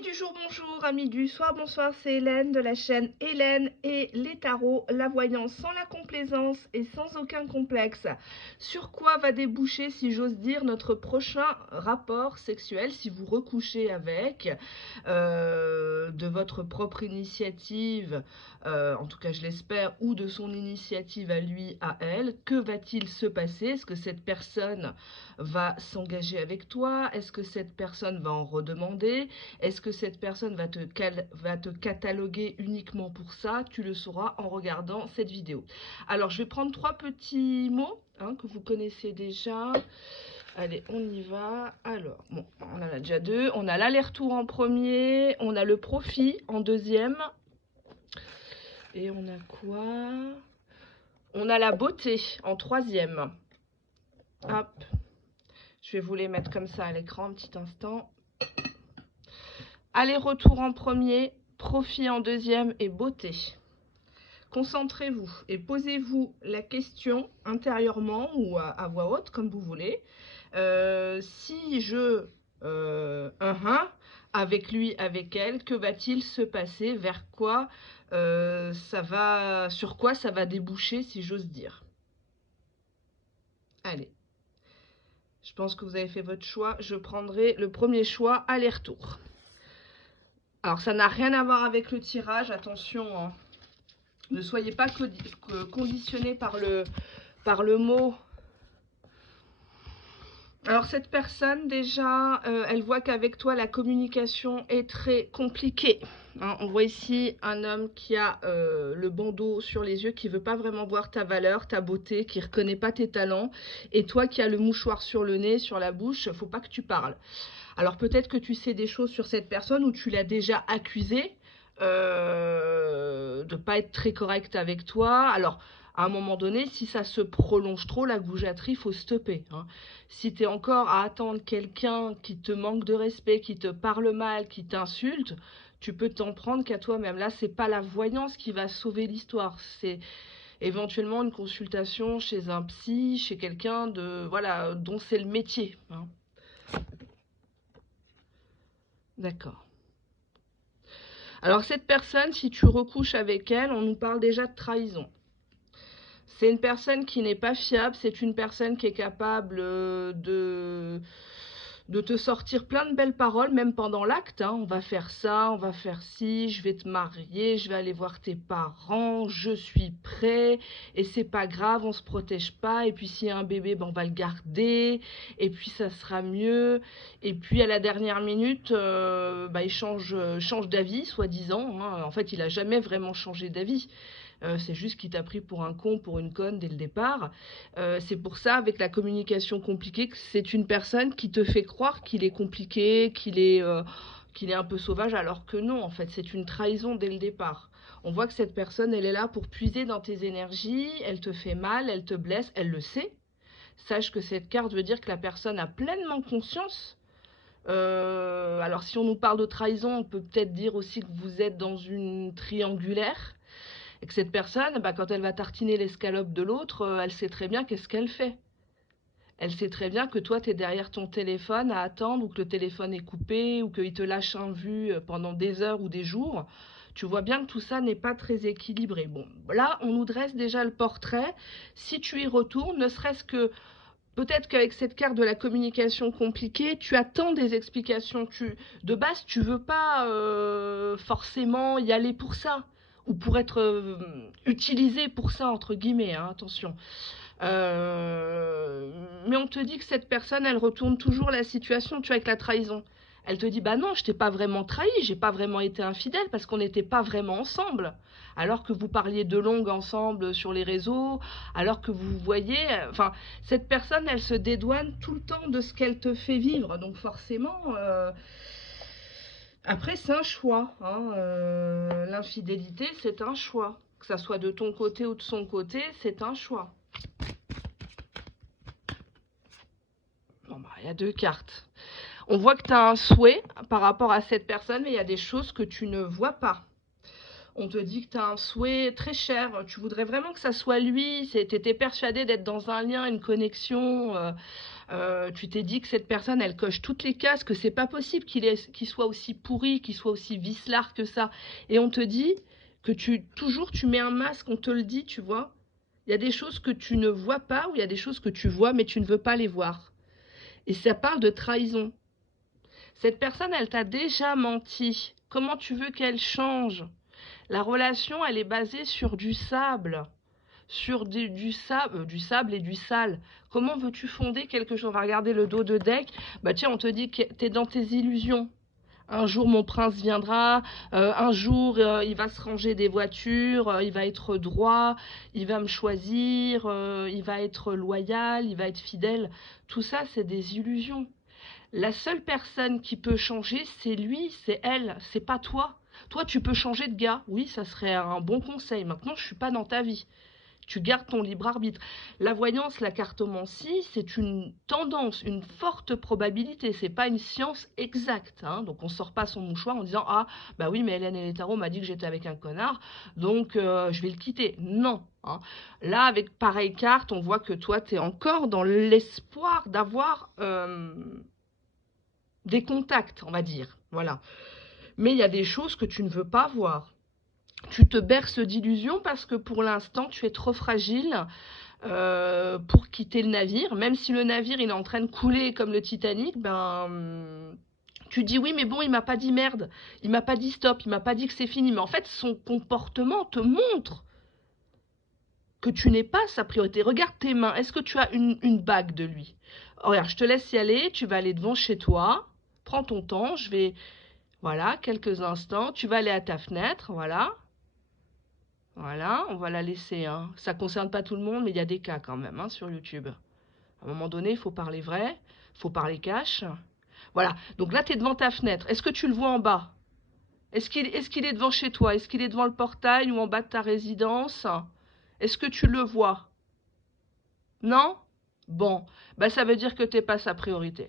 Amis du jour, bonjour, amis du soir, bonsoir, c'est Hélène de la chaîne Hélène et les tarots, la voyance sans la complaisance et sans aucun complexe. Sur quoi va déboucher, si j'ose dire, notre prochain rapport sexuel, si vous recouchez avec, de votre propre initiative, en tout cas je l'espère, ou de son initiative à lui, à elle. Que va-t-il se passer? Est-ce que cette personne va s'engager avec toi? Est-ce que cette personne va en redemander? Est-ce que cette personne va te cataloguer uniquement pour ça? Tu le sauras en regardant cette vidéo. Alors, je vais prendre 3 petits mots que vous connaissez déjà. Allez, on y va. Alors, bon, on en a déjà 2. On a l'aller-retour en premier. On a le profit en deuxième. Et on a quoi? On a la beauté en troisième. Hop. Je vais vous les mettre comme ça à l'écran un petit instant. Aller-retour en premier, profit en deuxième et beauté. Concentrez-vous et posez-vous la question intérieurement ou à voix haute, comme vous voulez. Si je avec lui, avec elle, que va-t-il se passer? Vers quoi sur quoi ça va déboucher, si j'ose dire? Allez. Je pense que vous avez fait votre choix. Je prendrai le premier choix, aller-retour. Alors, ça n'a rien à voir avec le tirage, attention, hein. Ne soyez pas conditionnés par le mot. Alors, cette personne, déjà, elle voit qu'avec toi, la communication est très compliquée. Hein, on voit ici un homme qui a le bandeau sur les yeux, qui ne veut pas vraiment voir ta valeur, ta beauté, qui ne reconnaît pas tes talents. Et toi qui as le mouchoir sur le nez, sur la bouche, il ne faut pas que tu parles. Alors peut-être que tu sais des choses sur cette personne ou tu l'as déjà accusée de ne pas être très correcte avec toi. Alors à un moment donné, si ça se prolonge trop, la goujaterie, il faut stopper. Hein. Si tu es encore à attendre quelqu'un qui te manque de respect, qui te parle mal, qui t'insulte, tu peux t'en prendre qu'à toi-même. Là, c'est pas la voyance qui va sauver l'histoire. C'est éventuellement une consultation chez un psy, chez quelqu'un dont c'est le métier. Hein. D'accord. Alors cette personne, si tu recouches avec elle, on nous parle déjà de trahison. C'est une personne qui n'est pas fiable, c'est une personne qui est capable de te sortir plein de belles paroles, même pendant l'acte. Hein. On va faire ça, on va faire ci, je vais te marier, je vais aller voir tes parents, je suis prêt, et c'est pas grave, on se protège pas, et puis s'il y a un bébé, ben on va le garder, et puis ça sera mieux. Et puis à la dernière minute, il change d'avis, soi-disant. Hein. En fait, il a jamais vraiment changé d'avis. C'est juste qu'il t'a pris pour un con, pour une conne dès le départ. C'est pour ça, avec la communication compliquée, que c'est une personne qui te fait croire qu'il est compliqué, qu'il est un peu sauvage, alors que non, en fait, c'est une trahison dès le départ. On voit que cette personne, elle est là pour puiser dans tes énergies, elle te fait mal, elle te blesse, elle le sait. Sache que cette carte veut dire que la personne a pleinement conscience. Alors si on nous parle de trahison, on peut peut-être dire aussi que vous êtes dans une triangulaire. Et que cette personne, quand elle va tartiner l'escalope de l'autre, elle sait très bien qu'est-ce qu'elle fait. Elle sait très bien que toi, tu es derrière ton téléphone à attendre, ou que le téléphone est coupé, ou qu'il te lâche un vu pendant des heures ou des jours. Tu vois bien que tout ça n'est pas très équilibré. Bon, là, on nous dresse déjà le portrait. Si tu y retournes, ne serait-ce que... Peut-être qu'avec cette carte de la communication compliquée, tu attends des explications. De base, tu ne veux pas forcément y aller pour ça. Ou pour être utilisé pour ça, entre guillemets, hein, attention. Mais on te dit que cette personne, elle retourne toujours la situation, tu vois, avec la trahison. Elle te dit, bah non, je t'ai pas vraiment trahi, j'ai pas vraiment été infidèle parce qu'on n'était pas vraiment ensemble. Alors que vous parliez de longue ensemble sur les réseaux, alors que vous voyez, enfin, cette personne, elle se dédouane tout le temps de ce qu'elle te fait vivre. Donc forcément, après, c'est un choix. Hein. L'infidélité, c'est un choix. Que ça soit de ton côté ou de son côté, c'est un choix. Bon, il y a 2 cartes. On voit que tu as un souhait par rapport à cette personne, mais il y a des choses que tu ne vois pas. On te dit que tu as un souhait très cher. Tu voudrais vraiment que ça soit lui. Tu étais persuadé d'être dans un lien, une connexion. tu t'es dit que cette personne, elle coche toutes les cases, que c'est pas possible qu'il soit aussi pourri, qu'il soit aussi vicelard que ça. Et on te dit que toujours tu mets un masque, on te le dit, tu vois. Il y a des choses que tu ne vois pas, ou il y a des choses que tu vois, mais tu ne veux pas les voir. Et ça parle de trahison. Cette personne, elle t'a déjà menti. Comment tu veux qu'elle change? La relation, elle est basée sur du sable. Sur du sable et du sale. Comment veux-tu fonder quelque chose? On va regarder le dos de deck. Bah tiens, on te dit que tu es dans tes illusions. Un jour, mon prince viendra. Un jour, il va se ranger des voitures. Il va être droit. Il va me choisir. Il va être loyal. Il va être fidèle. Tout ça, c'est des illusions. La seule personne qui peut changer, c'est lui, c'est elle. C'est pas toi. Toi, tu peux changer de gars. Oui, ça serait un bon conseil. Maintenant, je suis pas dans ta vie. Tu gardes ton libre arbitre. La voyance, la cartomancie, c'est une tendance, une forte probabilité. C'est pas une science exacte. Hein. Donc on sort pas son mouchoir en disant ah bah oui mais Hélène et les tarots m'a dit que j'étais avec un connard, donc je vais le quitter. Non. Hein. Là avec pareille carte, on voit que toi tu es encore dans l'espoir d'avoir des contacts, on va dire. Voilà. Mais il y a des choses que tu ne veux pas voir. Tu te berces d'illusions parce que pour l'instant, tu es trop fragile pour quitter le navire. Même si le navire il est en train de couler comme le Titanic, ben, tu dis oui, mais bon, il m'a pas dit merde, il m'a pas dit stop, il m'a pas dit que c'est fini. Mais en fait, son comportement te montre que tu n'es pas sa priorité. Regarde tes mains, est-ce que tu as une bague de lui? Regarde, je te laisse y aller, tu vas aller devant chez toi, prends ton temps, je vais, voilà, quelques instants, tu vas aller à ta fenêtre, voilà. Voilà, on va la laisser. Hein. Ça ne concerne pas tout le monde, mais il y a des cas quand même hein, sur YouTube. À un moment donné, il faut parler vrai, il faut parler cash. Voilà, donc là, tu es devant ta fenêtre. Est-ce que tu le vois en bas? Est-ce qu'il est devant chez toi? Est-ce qu'il est devant le portail ou en bas de ta résidence? Est-ce que tu le vois? Non? Bon, bah ça veut dire que tu n'es pas sa priorité.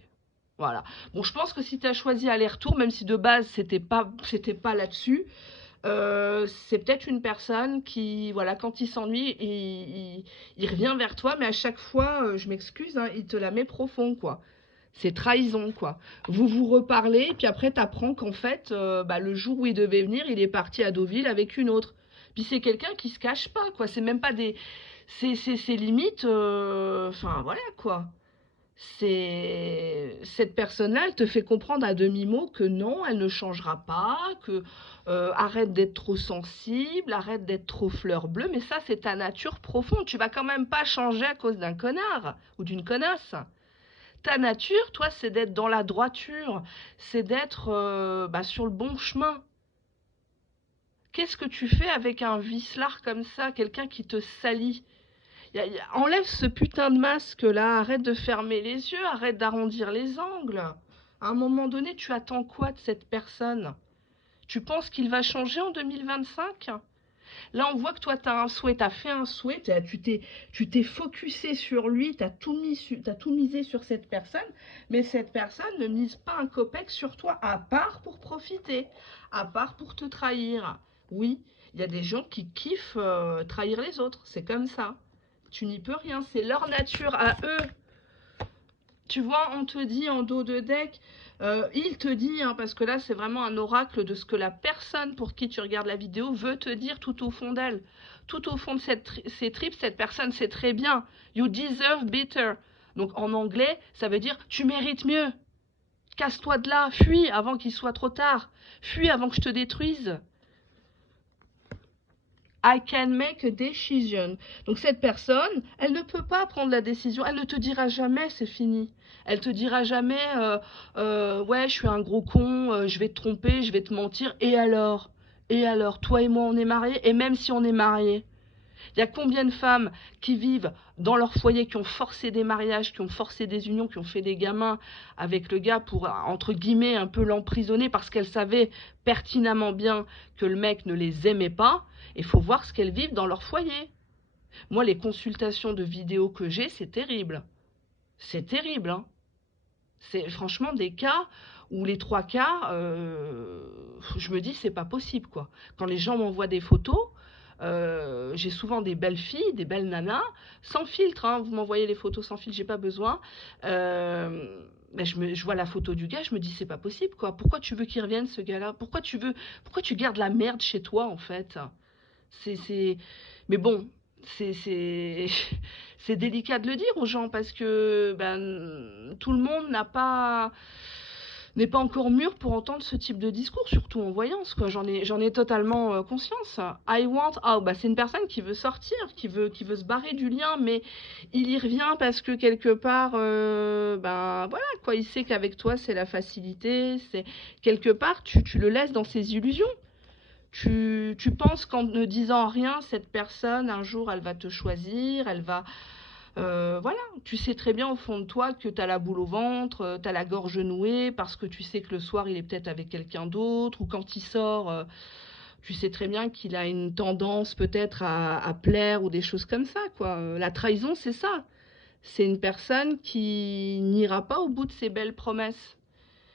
Voilà. Bon, je pense que si tu as choisi aller-retour, même si de base, c'était pas là-dessus, c'est peut-être une personne qui, voilà, quand il s'ennuie, il revient vers toi, mais à chaque fois, je m'excuse, hein, il te la met profond, quoi. C'est trahison, quoi. Vous vous reparlez, et puis après, t'apprends qu'en fait, bah, le jour où il devait venir, il est parti à Deauville avec une autre. Puis c'est quelqu'un qui se cache pas, quoi. C'est même pas des... C'est limite... Enfin, voilà, quoi. Cette personne-là, elle te fait comprendre à demi-mot que non, elle ne changera pas, que arrête d'être trop sensible, arrête d'être trop fleur bleue, mais ça, c'est ta nature profonde. Tu vas quand même pas changer à cause d'un connard ou d'une connasse. Ta nature, toi, c'est d'être dans la droiture, c'est d'être bah, sur le bon chemin. Qu'est-ce que tu fais avec un vicelard comme ça, quelqu'un qui te salit? Enlève ce putain de masque là, arrête de fermer les yeux, arrête d'arrondir les angles. À un moment donné, tu attends quoi de cette personne? Tu penses qu'il va changer en 2025? Là, on voit que toi, tu as un souhait, tu as fait un souhait, tu t'es focusé sur lui, tu as tout misé sur cette personne, mais cette personne ne mise pas un copec sur toi, à part pour profiter, à part pour te trahir. Oui, il y a des gens qui kiffent trahir les autres, c'est comme ça. Tu n'y peux rien, c'est leur nature à eux. Tu vois, on te dit en dos de deck, il te dit, hein, parce que là c'est vraiment un oracle de ce que la personne pour qui tu regardes la vidéo veut te dire tout au fond d'elle. Tout au fond de ses tripes, cette personne sait très bien. You deserve better. Donc en anglais, ça veut dire tu mérites mieux. Casse-toi de là, fuis avant qu'il soit trop tard. Fuis avant que je te détruise. I can make a decision. Donc cette personne, elle ne peut pas prendre la décision. Elle ne te dira jamais c'est fini. Elle te dira jamais ouais je suis un gros con, je vais te tromper, je vais te mentir. Et alors, toi et moi on est mariés. Et même si on est mariés, il y a combien de femmes qui vivent dans leur foyer, qui ont forcé des mariages, qui ont forcé des unions, qui ont fait des gamins avec le gars pour, entre guillemets, un peu l'emprisonner parce qu'elles savaient pertinemment bien que le mec ne les aimait pas. Il faut voir ce qu'elles vivent dans leur foyer. Moi, les consultations de vidéos que j'ai, c'est terrible. C'est terrible, hein. C'est franchement des cas où les 3 cas, je me dis, c'est pas possible, quoi. Quand les gens m'envoient des photos, J'ai souvent des belles filles, des belles nanas, sans filtre, hein, vous m'envoyez les photos sans filtre, j'ai pas besoin. Ben je vois la photo du gars, je me dis c'est pas possible quoi. Pourquoi tu veux qu'il revienne ce gars-là? Pourquoi tu gardes la merde chez toi en fait? C'est, mais bon, c'est, c'est délicat de le dire aux gens parce que ben tout le monde n'est pas encore mûr pour entendre ce type de discours, surtout en voyance, quoi. J'en ai totalement conscience. I want out, bah, c'est une personne qui veut sortir, qui veut se barrer du lien, mais il y revient parce que quelque part, ben voilà, quoi, il sait qu'avec toi c'est la facilité, c'est quelque part tu le laisses dans ses illusions. Tu penses qu'en ne disant rien, cette personne, un jour, elle va te choisir, elle va, voilà, tu sais très bien au fond de toi que tu as la boule au ventre, tu as la gorge nouée, parce que tu sais que le soir il est peut-être avec quelqu'un d'autre, ou quand il sort, tu sais très bien qu'il a une tendance peut-être à plaire, ou des choses comme ça, quoi. La trahison, c'est ça. C'est une personne qui n'ira pas au bout de ses belles promesses.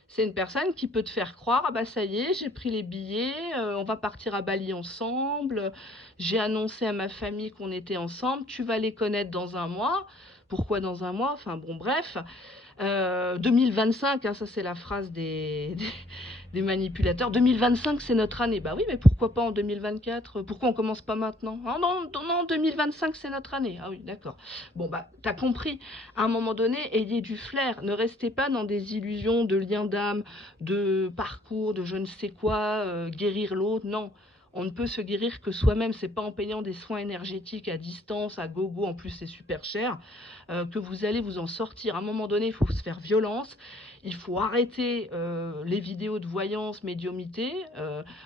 C'est une personne qui peut te faire croire, ah bah ça y est, j'ai pris les billets, on va partir à Bali ensemble, j'ai annoncé à ma famille qu'on était ensemble, tu vas les connaître dans un mois. Pourquoi dans un mois? Enfin bon, bref. 2025, hein, ça c'est la phrase des manipulateurs. 2025, c'est notre année. Bah oui, mais pourquoi pas en 2024? Pourquoi on commence pas maintenant? Ah non, non, non, 2025, c'est notre année. Ah oui, d'accord. Bon, bah, t'as compris. À un moment donné, ayez du flair. Ne restez pas dans des illusions de lien d'âme, de parcours, de je ne sais quoi, guérir l'autre. Non. On ne peut se guérir que soi-même. C'est pas en payant des soins énergétiques à distance, à gogo, en plus c'est super cher, que vous allez vous en sortir. À un moment donné, il faut se faire violence. Il faut arrêter les vidéos de voyance, médiumité.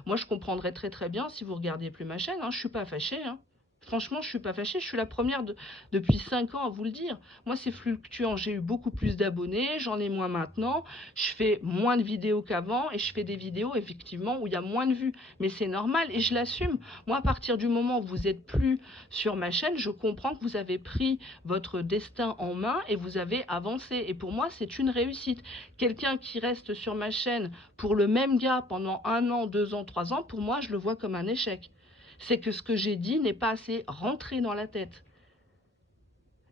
Moi, je comprendrais très très bien si vous regardiez plus ma chaîne. Hein. Je suis pas fâchée. Hein. Franchement, je suis pas fâchée. Je suis la première depuis 5 ans à vous le dire. Moi, c'est fluctuant. J'ai eu beaucoup plus d'abonnés. J'en ai moins maintenant. Je fais moins de vidéos qu'avant. Et je fais des vidéos, effectivement, où il y a moins de vues. Mais c'est normal et je l'assume. Moi, à partir du moment où vous êtes plus sur ma chaîne, je comprends que vous avez pris votre destin en main et vous avez avancé. Et pour moi, c'est une réussite. Quelqu'un qui reste sur ma chaîne pour le même gars pendant 1 an, 2 ans, 3 ans, pour moi, je le vois comme un échec. C'est que ce que j'ai dit n'est pas assez rentré dans la tête.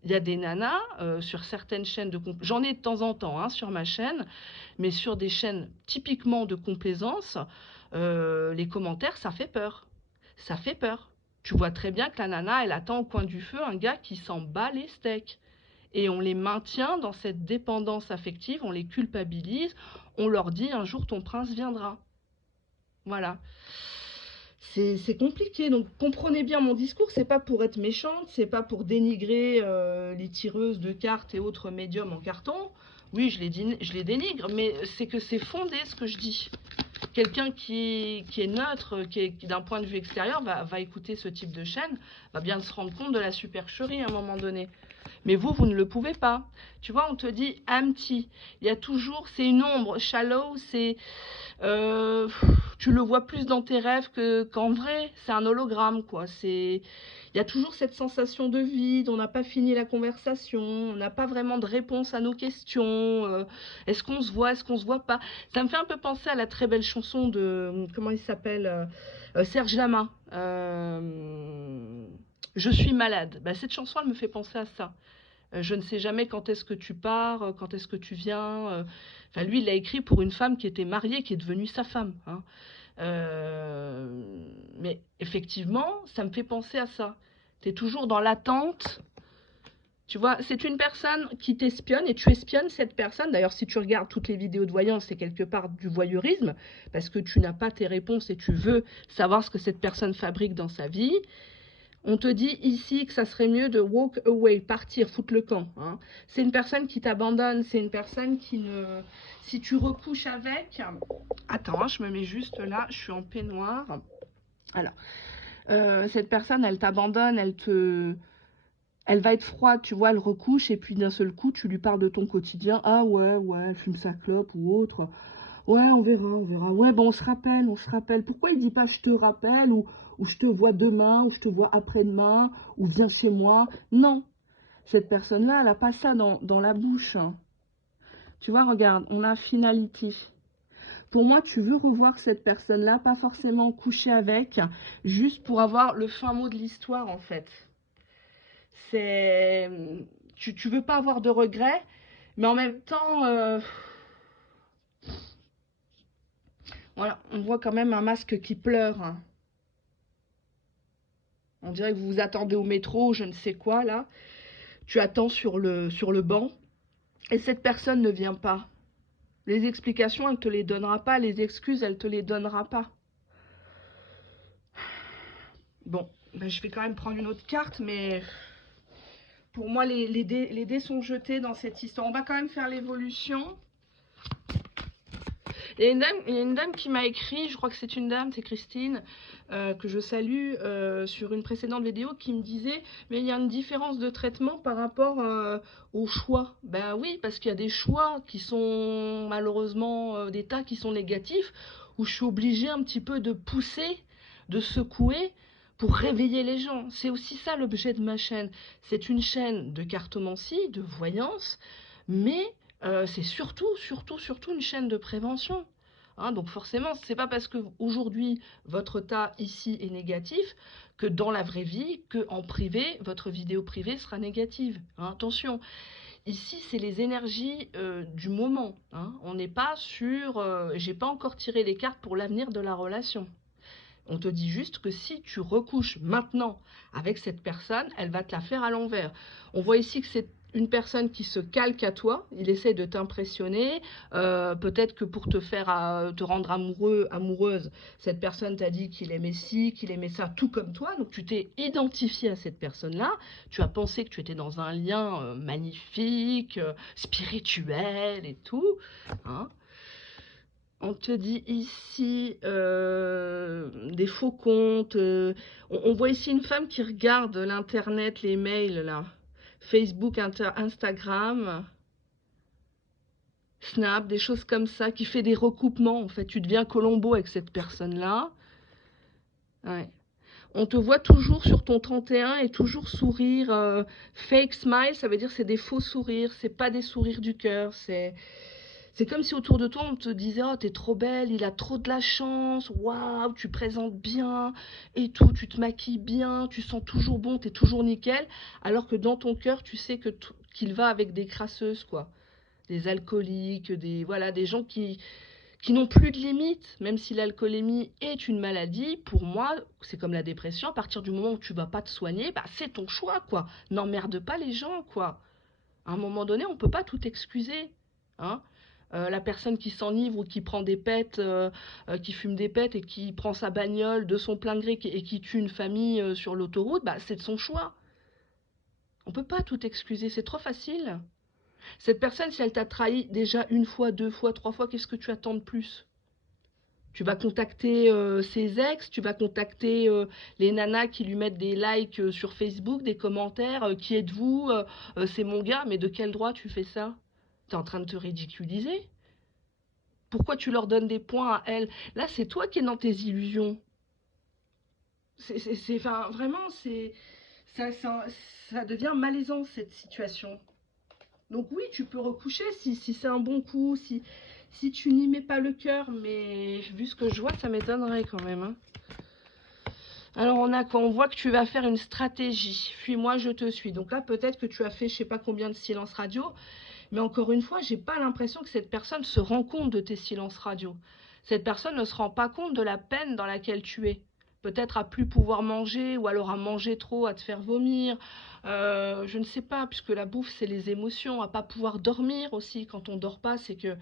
Il y a des nanas sur certaines chaînes de j'en ai de temps en temps hein, sur ma chaîne, mais sur des chaînes typiquement de complaisance, les commentaires, ça fait peur. Ça fait peur. Tu vois très bien que la nana, elle attend au coin du feu un gars qui s'en bat les steaks. Et on les maintient dans cette dépendance affective, on les culpabilise, on leur dit un jour ton prince viendra. Voilà. C'est compliqué, donc comprenez bien mon discours, c'est pas pour être méchante, c'est pas pour dénigrer les tireuses de cartes et autres médiums en carton. Oui, je les dénigre, mais c'est que c'est fondé ce que je dis. Quelqu'un qui est neutre, qui d'un point de vue extérieur, va écouter ce type de chaîne, va bien se rendre compte de la supercherie à un moment donné. Mais vous ne le pouvez pas. Tu vois, on te dit empty. Il y a toujours, c'est une ombre. Shallow, c'est... euh, tu le vois plus dans tes rêves qu'en vrai. C'est un hologramme, quoi. Il y a toujours cette sensation de vide. On n'a pas fini la conversation. On n'a pas vraiment de réponse à nos questions. Est-ce qu'on se voit? Est-ce qu'on se voit pas? Ça me fait un peu penser à la très belle chanson de... Comment il s'appelle Serge Lama. Je suis malade. Bah, cette chanson, elle me fait penser à ça. Je ne sais jamais quand est-ce que tu pars, quand est-ce que tu viens. Enfin, lui, il l'a écrit pour une femme qui était mariée, qui est devenue sa femme. Hein. Mais effectivement, ça me fait penser à ça. Tu es toujours dans l'attente. Tu vois, c'est une personne qui t'espionne et tu espionnes cette personne. D'ailleurs, si tu regardes toutes les vidéos de voyance, c'est quelque part du voyeurisme parce que tu n'as pas tes réponses et tu veux savoir ce que cette personne fabrique dans sa vie. On te dit ici que ça serait mieux de walk away, partir, foutre le camp. Hein. C'est une personne qui t'abandonne, c'est une personne qui ne... Si tu recouches avec... Attends, je me mets juste là, je suis en peignoir. Alors, cette personne, elle t'abandonne, elle va être froide, tu vois, elle recouche et puis d'un seul coup, tu lui parles de ton quotidien. Ah ouais, ouais, fume sa clope ou autre. Ouais, on verra, on verra. Ouais, bon, on se rappelle, on se rappelle. Pourquoi il dit pas je te rappelle ou je te vois demain ou je te vois après-demain ou viens chez moi? Non, cette personne-là, elle n'a pas ça dans la bouche. Tu vois, regarde, on a finality. Pour moi, tu veux revoir cette personne-là, pas forcément coucher avec, juste pour avoir le fin mot de l'histoire, en fait. C'est... Tu veux pas avoir de regrets, mais en même temps, voilà, on voit quand même un masque qui pleure, hein. On dirait que vous vous attendez au métro, je ne sais quoi, là. Tu attends sur le banc, et cette personne ne vient pas. Les explications, elle ne te les donnera pas. Les excuses, elle ne te les donnera pas. Bon, ben, je vais quand même prendre une autre carte, mais pour moi, les dés sont jetés dans cette histoire. On va quand même faire l'évolution. Il y a une dame qui m'a écrit, je crois que c'est une dame, c'est Christine, que je salue sur une précédente vidéo, qui me disait, mais il y a une différence de traitement par rapport au choix. Ben oui, parce qu'il y a des choix qui sont malheureusement des tas qui sont négatifs, où je suis obligée un petit peu de pousser, de secouer, pour réveiller les gens. C'est aussi ça l'objet de ma chaîne. C'est une chaîne de cartomancie, de voyance, mais c'est surtout une chaîne de prévention. Hein, donc forcément, c'est pas parce que aujourd'hui votre tas ici est négatif que dans la vraie vie, que en privé, votre vidéo privée sera négative. Hein, attention, ici c'est les énergies du moment. Hein, on n'est pas sur, j'ai pas encore tiré les cartes pour l'avenir de la relation. On te dit juste que si tu recouches maintenant avec cette personne, elle va te la faire à l'envers. On voit ici que c'est une personne qui se calque à toi, il essaie de t'impressionner, peut-être que pour te faire te rendre amoureuse, cette personne t'a dit qu'il aimait ci, qu'il aimait ça, tout comme toi, donc tu t'es identifié à cette personne-là, tu as pensé que tu étais dans un lien magnifique, spirituel et tout, hein. On te dit ici des faux comptes. On voit ici une femme qui regarde l'internet, les mails là. Facebook, Instagram, Snap, des choses comme ça, qui fait des recoupements. En fait, tu deviens Colombo avec cette personne-là. Ouais. On te voit toujours sur ton 31 et toujours sourire. Fake smile, ça veut dire c'est des faux sourires. C'est pas des sourires du cœur. C'est comme si autour de toi, on te disait « Oh, t'es trop belle, il a trop de la chance, waouh, tu présentes bien et tout, tu te maquilles bien, tu sens toujours bon, t'es toujours nickel. » Alors que dans ton cœur, tu sais que qu'il va avec des crasseuses, quoi. Des alcooliques, voilà, des gens qui n'ont plus de limites. Même si l'alcoolémie est une maladie, pour moi, c'est comme la dépression. À partir du moment où tu vas pas te soigner, bah, c'est ton choix, quoi. N'emmerde pas les gens, quoi. À un moment donné, on peut pas tout excuser, hein. La personne qui s'enivre ou qui prend des pets, qui fume des pets et qui prend sa bagnole de son plein gré et qui tue une famille sur l'autoroute, bah, c'est de son choix. On peut pas tout excuser, c'est trop facile. Cette personne, si elle t'a trahi déjà une fois, deux fois, trois fois, qu'est-ce que tu attends de plus? Tu vas contacter ses ex, tu vas contacter les nanas qui lui mettent des likes sur Facebook, des commentaires, qui êtes-vous, c'est mon gars, mais de quel droit tu fais ça? T'es en train de te ridiculiser? Pourquoi tu leur donnes des points à elles? Là, c'est toi qui es dans tes illusions. Enfin, vraiment, ça devient malaisant cette situation. Donc oui, tu peux recoucher si c'est un bon coup, si tu n'y mets pas le cœur, mais vu ce que je vois, ça m'étonnerait quand même, hein. Alors on a quoi? On voit que tu vas faire une stratégie. Fuis-moi, je te suis. Donc là, peut-être que tu as fait je sais pas combien de silences radio. Mais encore une fois, j'ai pas l'impression que cette personne se rend compte de tes silences radio. Cette personne ne se rend pas compte de la peine dans laquelle tu es. Peut-être à plus pouvoir manger, ou alors à manger trop, à te faire vomir. Je ne sais pas, puisque la bouffe, c'est les émotions. À pas pouvoir dormir aussi. Quand on dort pas, c'est que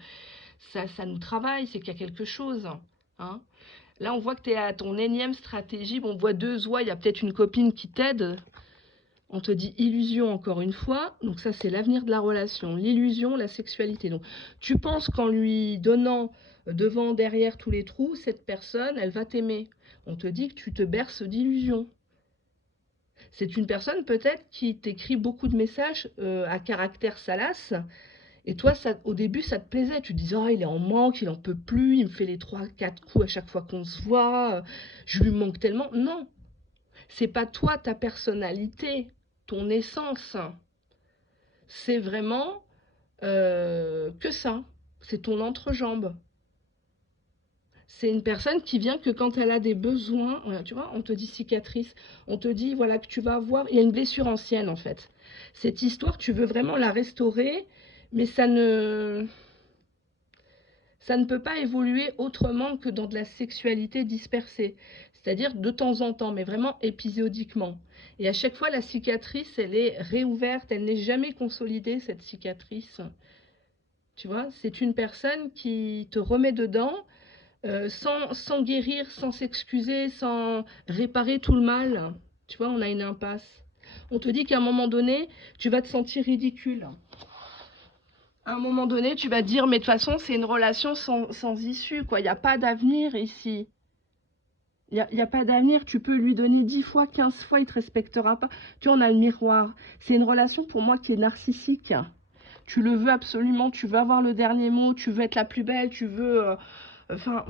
ça nous travaille, c'est qu'il y a quelque chose, hein. Là, on voit que tu es à ton énième stratégie. Bon, on voit deux oies, il y a peut-être une copine qui t'aide. On te dit illusion encore une fois. Donc ça, c'est l'avenir de la relation. L'illusion, la sexualité. Donc tu penses qu'en lui donnant devant, derrière tous les trous, cette personne, elle va t'aimer. On te dit que tu te berces d'illusions. C'est une personne peut-être qui t'écrit beaucoup de messages à caractère salace. Et toi, ça, au début, ça te plaisait. Tu disais, oh, il est en manque, il en peut plus, il me fait les 3, 4 coups à chaque fois qu'on se voit, je lui manque tellement. Non, c'est pas toi, ta personnalité, ton essence. C'est vraiment que ça. C'est ton entrejambe. C'est une personne qui vient que quand elle a des besoins, tu vois, on te dit cicatrice, on te dit, voilà, que tu vas avoir, il y a une blessure ancienne, en fait. Cette histoire, tu veux vraiment la restaurer, mais ça ne peut pas évoluer autrement que dans de la sexualité dispersée. C'est-à-dire de temps en temps, mais vraiment épisodiquement. Et à chaque fois, la cicatrice, elle est réouverte, elle n'est jamais consolidée, cette cicatrice. Tu vois, c'est une personne qui te remet dedans, sans guérir, sans s'excuser, sans réparer tout le mal. Tu vois, on a une impasse. On te dit qu'à un moment donné, tu vas te sentir ridicule. À un moment donné, tu vas te dire, mais de toute façon, c'est une relation sans issue, quoi. Il n'y a pas d'avenir ici. Il n'y a pas d'avenir. Tu peux lui donner 10 fois, 15 fois, il ne te respectera pas. Tu vois, on a le miroir. C'est une relation, pour moi, qui est narcissique. Tu le veux absolument, tu veux avoir le dernier mot, tu veux être la plus belle, tu veux... Enfin,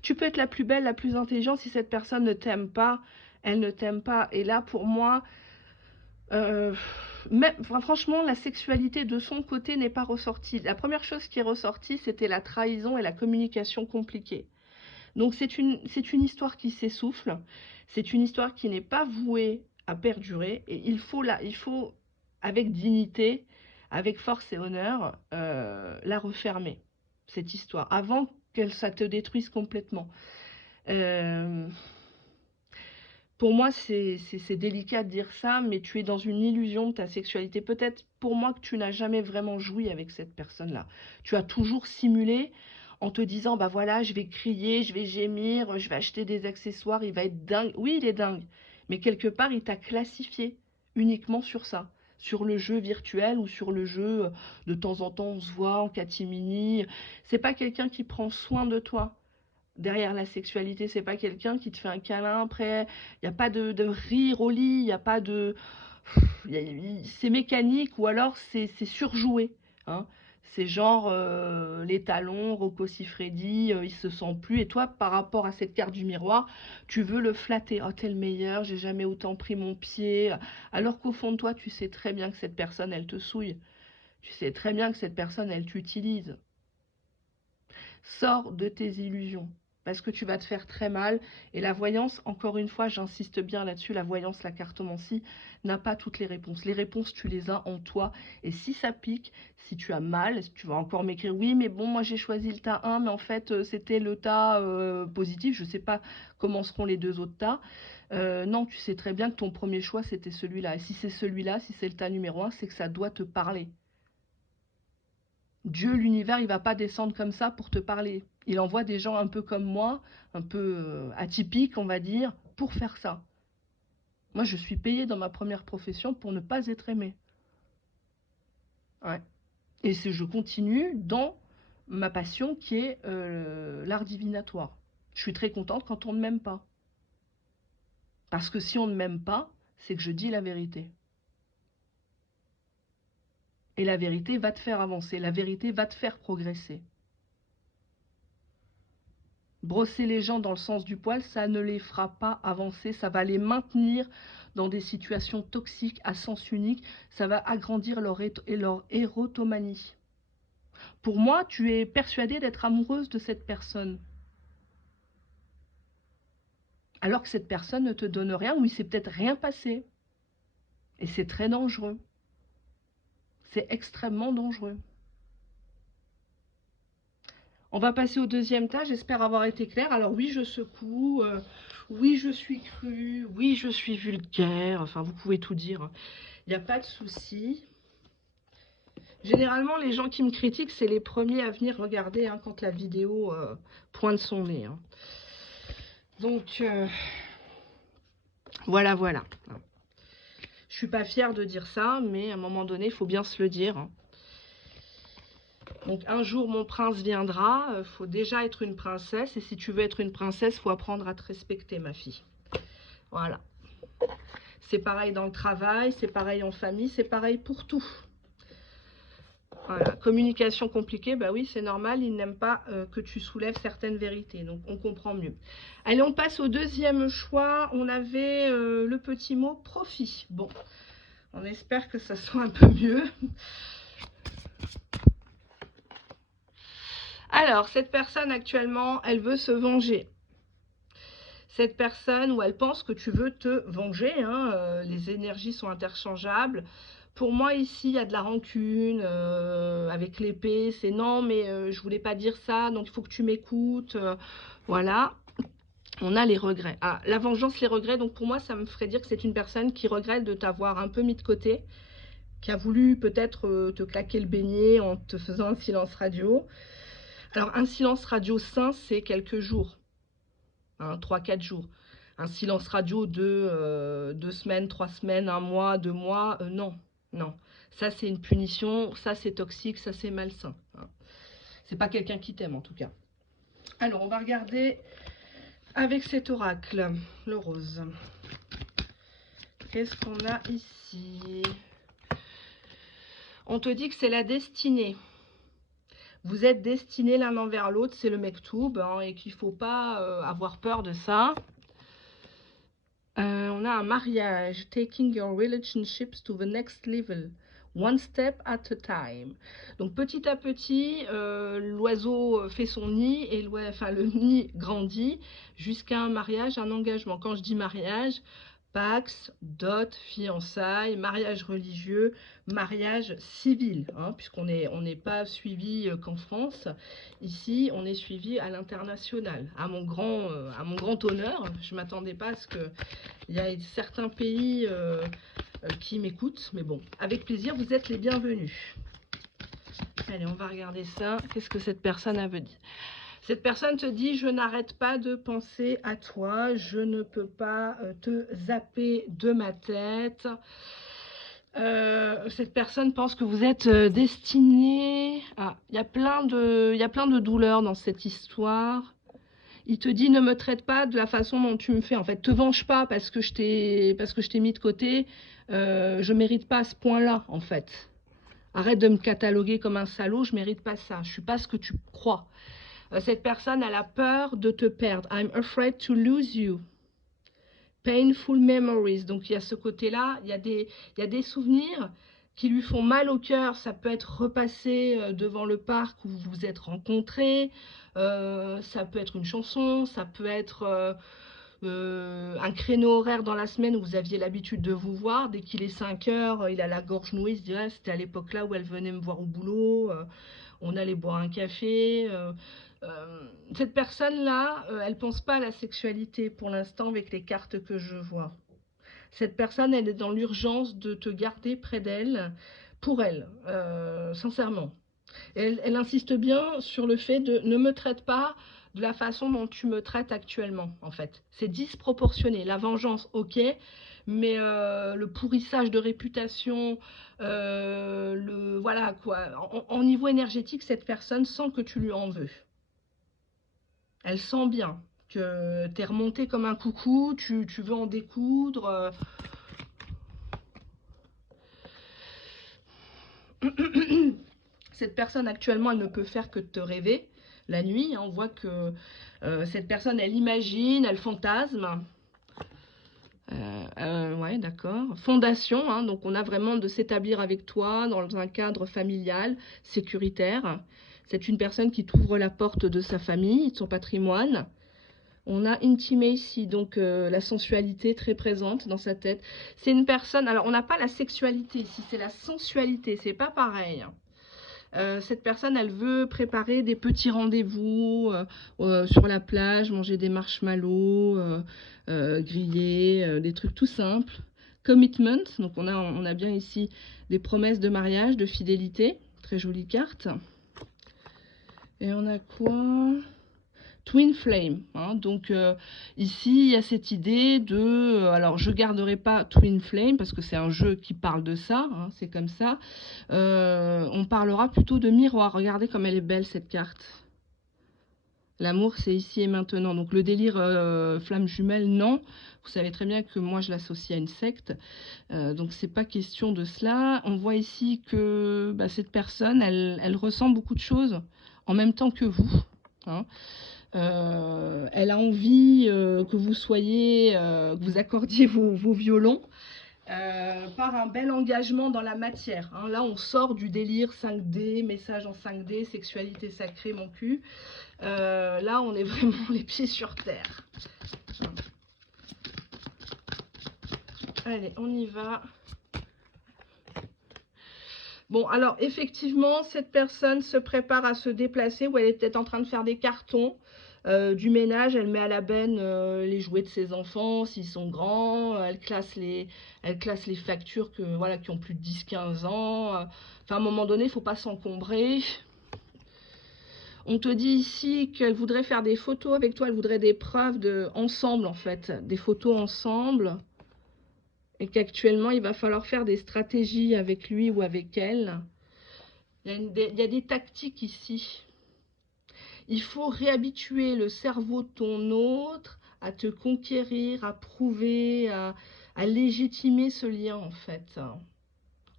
tu peux être la plus belle, la plus intelligente, si cette personne ne t'aime pas, elle ne t'aime pas. Et là, pour moi, enfin, franchement, la sexualité de son côté n'est pas ressortie. La première chose qui est ressortie, c'était la trahison et la communication compliquée. Donc c'est une histoire qui s'essouffle, c'est une histoire qui n'est pas vouée à perdurer, et il faut, avec dignité, avec force et honneur, la refermer, cette histoire, avant que ça te détruise complètement. Pour moi, c'est délicat de dire ça, mais tu es dans une illusion de ta sexualité. Peut-être pour moi que tu n'as jamais vraiment joui avec cette personne-là. Tu as toujours simulé en te disant, bah voilà, je vais crier, je vais gémir, je vais acheter des accessoires, il va être dingue. Oui, il est dingue, mais quelque part, il t'a classifié uniquement sur ça, sur le jeu virtuel ou sur le jeu de temps en temps on se voit en catimini. C'est pas quelqu'un qui prend soin de toi. Derrière la sexualité, c'est pas quelqu'un qui te fait un câlin après, il n'y a pas de rire au lit, il n'y a pas de... C'est mécanique ou alors c'est surjoué. Hein. C'est genre les talons, Rocco Siffredi, il se sent plus. Et toi, par rapport à cette carte du miroir, tu veux le flatter. Oh, t'es le meilleur, j'ai jamais autant pris mon pied. Alors qu'au fond de toi, tu sais très bien que cette personne, elle te souille. Tu sais très bien que cette personne, elle t'utilise. Sors de tes illusions, parce que tu vas te faire très mal. Et la voyance, encore une fois, j'insiste bien là-dessus, la voyance, la cartomancie, n'a pas toutes les réponses. Les réponses, tu les as en toi. Et si ça pique, si tu as mal, tu vas encore m'écrire, oui, mais bon, moi j'ai choisi le tas 1, mais en fait, c'était le tas positif. Je ne sais pas comment seront les deux autres tas. Non, tu sais très bien que ton premier choix, c'était celui-là. Et si c'est celui-là, si c'est le tas numéro 1, c'est que ça doit te parler. Dieu, l'univers, il va pas descendre comme ça pour te parler. Il envoie des gens un peu comme moi, un peu atypiques, on va dire, pour faire ça. Moi, je suis payée dans ma première profession pour ne pas être aimée. Ouais. Et je continue dans ma passion qui est l'art divinatoire. Je suis très contente quand on ne m'aime pas. Parce que si on ne m'aime pas, c'est que je dis la vérité. Et la vérité va te faire avancer, la vérité va te faire progresser. Brosser les gens dans le sens du poil, ça ne les fera pas avancer, ça va les maintenir dans des situations toxiques à sens unique, ça va agrandir leur érotomanie. Pour moi, tu es persuadée d'être amoureuse de cette personne. Alors que cette personne ne te donne rien, ou il s'est peut-être rien passé. Et c'est très dangereux. C'est extrêmement dangereux. On va passer au deuxième tas, j'espère avoir été claire. Alors oui, je secoue, oui, je suis crue, oui, je suis vulgaire, enfin, vous pouvez tout dire. Il n'y a pas de souci. Généralement, les gens qui me critiquent, c'est les premiers à venir regarder hein, quand la vidéo pointe son nez. Hein. Donc, voilà, voilà. Je suis pas fière de dire ça, mais à un moment donné, il faut bien se le dire. Hein. Donc un jour mon prince viendra, faut déjà être une princesse, et si tu veux être une princesse, faut apprendre à te respecter ma fille. Voilà. C'est pareil dans le travail, c'est pareil en famille, c'est pareil pour tout. Voilà. Communication compliquée, bah oui c'est normal, ils n'aiment pas que tu soulèves certaines vérités, donc on comprend mieux. Allez, on passe au deuxième choix, on avait le petit mot profit. Bon, on espère que ça soit un peu mieux. Alors, cette personne actuellement, elle veut se venger. Cette personne où elle pense que tu veux te venger, hein, les énergies sont interchangeables. Pour moi, ici, il y a de la rancune avec l'épée. C'est non, mais je voulais pas dire ça, donc il faut que tu m'écoutes. Voilà. On a les regrets. Ah, la vengeance, les regrets. Donc pour moi, ça me ferait dire que c'est une personne qui regrette de t'avoir un peu mis de côté, qui a voulu peut-être te claquer le beignet en te faisant un silence radio. Alors un silence radio sain, c'est quelques jours. Hein, 3-4 jours. Un silence radio de 2 semaines, 3 semaines, 1 mois, 2 mois, non, non. Ça, c'est une punition, ça, c'est toxique, ça, c'est malsain. Hein. C'est pas quelqu'un qui t'aime, en tout cas. Alors, on va regarder avec cet oracle, le rose. Qu'est-ce qu'on a ici? On te dit que c'est la destinée. Vous êtes destinés l'un envers l'autre, c'est le Mektoub, hein, et qu'il ne faut pas avoir peur de ça. On a un mariage, taking your relationships to the next level, one step at a time. Donc petit à petit, l'oiseau fait son nid et le nid grandit jusqu'à un mariage, un engagement. Quand je dis mariage, Pax, dot, fiançailles, mariage religieux, mariage civil, hein, puisqu'on n'est pas suivi qu'en France. Ici, on est suivi à l'international. À mon grand honneur, je ne m'attendais pas à ce qu'il y ait certains pays qui m'écoutent, mais bon, avec plaisir, vous êtes les bienvenus. Allez, on va regarder ça. Qu'est-ce que cette personne a veut dire? Cette personne te dit, je n'arrête pas de penser à toi, je ne peux pas te zapper de ma tête. Cette personne pense que vous êtes destiné. Ah, il y a plein de douleurs dans cette histoire. Il te dit, ne me traite pas de la façon dont tu me fais. En fait, te venge pas parce que je t'ai mis de côté. Je mérite pas à ce point-là, en fait. Arrête de me cataloguer comme un salaud, je mérite pas ça. Je suis pas ce que tu crois. Cette personne, elle a peur de te perdre. I'm afraid to lose you. Painful memories. Donc, il y a ce côté-là. Il y a des souvenirs qui lui font mal au cœur. Ça peut être repassé devant le parc où vous vous êtes rencontrés. Ça peut être une chanson. Ça peut être un créneau horaire dans la semaine où vous aviez l'habitude de vous voir. Dès qu'il est 5 heures, il a la gorge nouée. Il se dit, ah, c'était à l'époque là où elle venait me voir au boulot. On allait boire un café. Cette personne-là, elle ne pense pas à la sexualité pour l'instant avec les cartes que je vois. Cette personne, elle est dans l'urgence de te garder près d'elle, pour elle, sincèrement. Elle insiste bien sur le fait de ne me traite pas de la façon dont tu me traites actuellement, en fait. C'est disproportionné. La vengeance, ok, mais le pourrissage de réputation, voilà quoi. En niveau énergétique, cette personne sent que tu lui en veux. Elle sent bien que tu es remonté comme un coucou, tu veux en découdre. Cette personne actuellement, elle ne peut faire que te rêver la nuit. On voit que cette personne, elle imagine, elle fantasme. Ouais, d'accord. Fondation, hein, donc on a vraiment de s'établir avec toi dans un cadre familial, sécuritaire. C'est une personne qui t'ouvre la porte de sa famille, de son patrimoine. On a intimacy, donc la sensualité très présente dans sa tête. C'est une personne, alors on n'a pas la sexualité ici, c'est la sensualité, c'est pas pareil. Cette personne, elle veut préparer des petits rendez-vous sur la plage, manger des marshmallows, griller, des trucs tout simples. Commitment, donc on a bien ici des promesses de mariage, de fidélité, très jolie carte. Et on a quoi ? Twin Flame, hein, donc ici il y a cette idée de, alors je garderai pas Twin Flame parce que c'est un jeu qui parle de ça, hein, c'est comme ça, on parlera plutôt de miroir. Regardez comme elle est belle cette carte. L'amour c'est ici et maintenant, donc le délire flamme jumelle, non, vous savez très bien que moi je l'associe à une secte, donc c'est pas question de cela. On voit ici que cette personne, elle ressent beaucoup de choses en même temps que vous, hein. Elle a envie que vous soyez, que vous accordiez vos violons. par un bel engagement dans la matière. Hein. Là, on sort du délire 5D, message en 5D, sexualité sacrée, mon cul. Là, on est vraiment les pieds sur terre. Allez, on y va. Bon, alors, effectivement, cette personne se prépare à se déplacer, ou elle est peut-être en train de faire des cartons. Du ménage, elle met à la benne les jouets de ses enfants s'ils sont grands, elle classe les factures que, voilà, qui ont plus de 10-15 ans. Enfin, à un moment donné, il ne faut pas s'encombrer. On te dit ici qu'elle voudrait faire des photos avec toi, elle voudrait des preuves ensemble en fait, des photos ensemble. Et qu'actuellement, il va falloir faire des stratégies avec lui ou avec elle. Il y a des tactiques ici. Il faut réhabituer le cerveau de ton autre à te conquérir, à prouver, à légitimer ce lien en fait.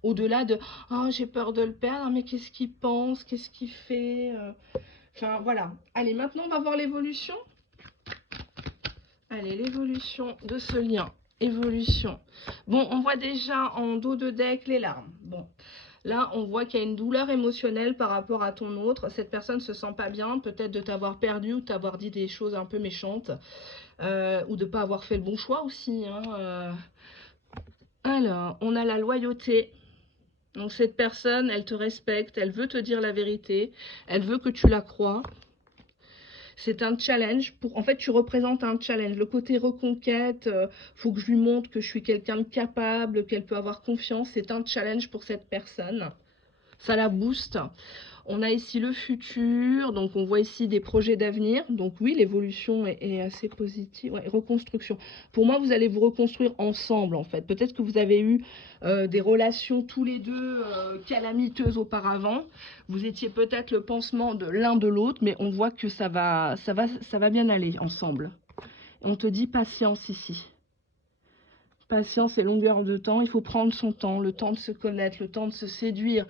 Au-delà de « Oh, j'ai peur de le perdre, mais qu'est-ce qu'il pense, qu'est-ce qu'il fait ?» Enfin, voilà. Allez, maintenant, on va voir l'évolution. Allez, l'évolution de ce lien. Évolution. Bon, on voit déjà en dos de deck les larmes. Bon. Là, on voit qu'il y a une douleur émotionnelle par rapport à ton autre. Cette personne ne se sent pas bien, peut-être de t'avoir perdu ou de t'avoir dit des choses un peu méchantes. Ou de ne pas avoir fait le bon choix aussi. Hein. Alors, on a la loyauté. Donc, cette personne, elle te respecte, elle veut te dire la vérité, elle veut que tu la crois. C'est un challenge. En fait, tu représentes un challenge. Le côté reconquête, faut que je lui montre que je suis quelqu'un de capable, qu'elle peut avoir confiance. C'est un challenge pour cette personne. Ça la booste. On a ici le futur, donc on voit ici des projets d'avenir. Donc oui, l'évolution est assez positive. Ouais, reconstruction. Pour moi, vous allez vous reconstruire ensemble, en fait. Peut-être que vous avez eu des relations tous les deux calamiteuses auparavant. Vous étiez peut-être le pansement de l'un de l'autre, mais on voit que ça va bien aller ensemble. On te dit patience ici. Patience et longueur de temps. Il faut prendre son temps, le temps de se connaître, le temps de se séduire.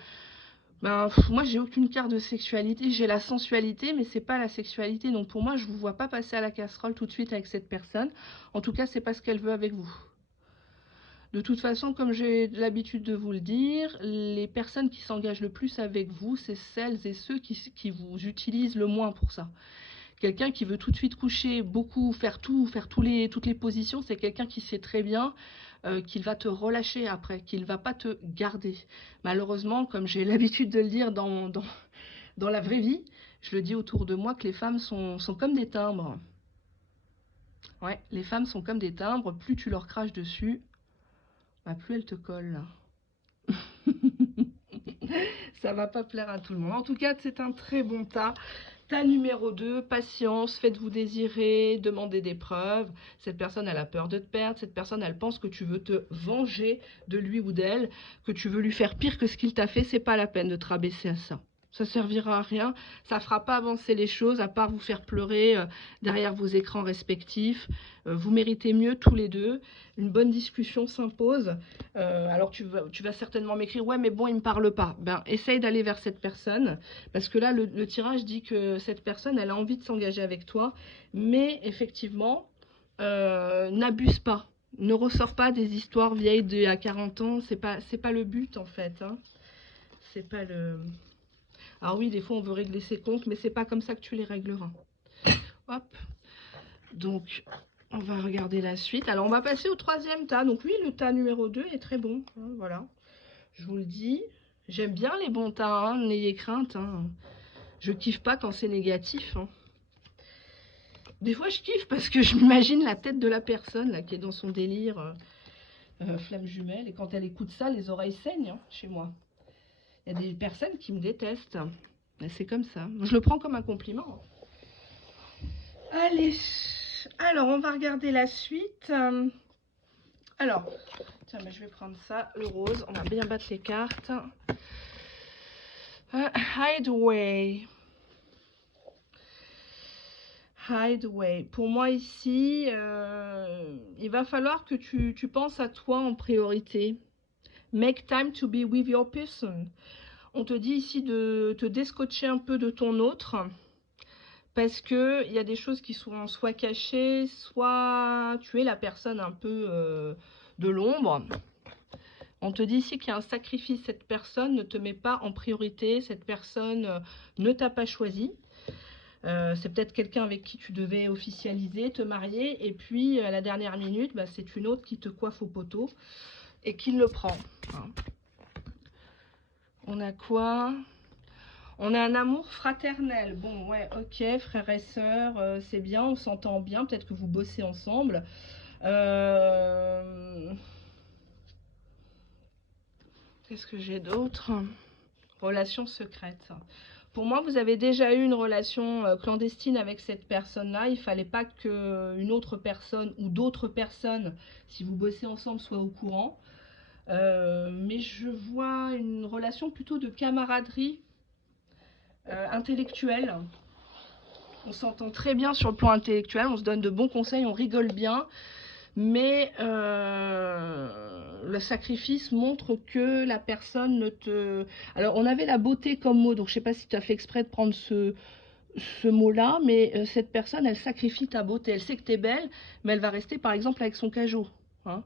Ben, moi, j'ai aucune carte de sexualité. J'ai la sensualité, mais c'est pas la sexualité. Donc, pour moi, je vous vois pas passer à la casserole tout de suite avec cette personne. En tout cas, c'est pas ce qu'elle veut avec vous. De toute façon, comme j'ai l'habitude de vous le dire, les personnes qui s'engagent le plus avec vous, c'est celles et ceux qui vous utilisent le moins pour ça. Quelqu'un qui veut tout de suite coucher, beaucoup, faire toutes les positions, c'est quelqu'un qui sait très bien qu'il va te relâcher après, qu'il ne va pas te garder. Malheureusement, comme j'ai l'habitude de le dire dans la vraie vie, je le dis autour de moi que les femmes sont comme des timbres. Ouais, les femmes sont comme des timbres, plus tu leur craches dessus, bah, plus elles te collent. Ça va pas plaire à tout le monde. En tout cas, c'est un très bon tas. Tas numéro 2, patience, faites-vous désirer, demandez des preuves. Cette personne, elle a peur de te perdre. Cette personne, elle pense que tu veux te venger de lui ou d'elle, que tu veux lui faire pire que ce qu'il t'a fait. C'est pas la peine de te rabaisser à ça. Ça servira à rien, ça fera pas avancer les choses, à part vous faire pleurer derrière vos écrans respectifs. Vous méritez mieux tous les deux. Une bonne discussion s'impose. Alors tu vas certainement m'écrire, ouais mais bon il me parle pas. Ben essaye d'aller vers cette personne, parce que là le tirage dit que cette personne elle a envie de s'engager avec toi, mais effectivement n'abuse pas. Ne ressors pas des histoires vieilles d'il y a 40 ans, c'est pas le but en fait. Hein. C'est pas le... Alors oui, des fois, on veut régler ses comptes, mais c'est pas comme ça que tu les régleras. Hop. Donc, on va regarder la suite. Alors, on va passer au troisième tas. Donc oui, le tas numéro 2 est très bon. Hein, voilà. Je vous le dis. J'aime bien les bons tas. Hein, n'ayez crainte. Hein. Je kiffe pas quand c'est négatif. Hein. Des fois, je kiffe parce que je m'imagine la tête de la personne là, qui est dans son délire flamme jumelle. Et quand elle écoute ça, les oreilles saignent hein, chez moi. Il y a des personnes qui me détestent. C'est comme ça. Je le prends comme un compliment. Allez. Alors, on va regarder la suite. Alors, tiens, je vais prendre ça, le rose. On va bien battre les cartes. Hideaway. Hideaway. Pour moi, ici, il va falloir que tu penses à toi en priorité. Make time to be with your person. On te dit ici de te descotcher un peu de ton autre, parce qu'il y a des choses qui sont soit cachées, soit tu es la personne un peu de l'ombre. On te dit ici qu'il y a un sacrifice. Cette personne ne te met pas en priorité. Cette personne ne t'a pas choisi. C'est peut-être quelqu'un avec qui tu devais officialiser, te marier. Et puis, à la dernière minute, bah, c'est une autre qui te coiffe au poteau et qui le prend. Hein. On a quoi? On a un amour fraternel. Bon, ouais, ok, frères et sœurs, c'est bien, on s'entend bien. Peut-être que vous bossez ensemble. Qu'est-ce que j'ai d'autre? Relation secrète. Pour moi, vous avez déjà eu une relation clandestine avec cette personne-là. Il ne fallait pas qu'une autre personne ou d'autres personnes, si vous bossez ensemble, soient au courant. Mais je vois une relation plutôt de camaraderie intellectuelle. On s'entend très bien sur le plan intellectuel, on se donne de bons conseils, on rigole bien. Mais le sacrifice montre que la personne ne te... Alors, on avait la beauté comme mot, donc je ne sais pas si tu as fait exprès de prendre ce mot-là, mais cette personne, elle sacrifie ta beauté. Elle sait que tu es belle, mais elle va rester, par exemple, avec son cajot. Hein.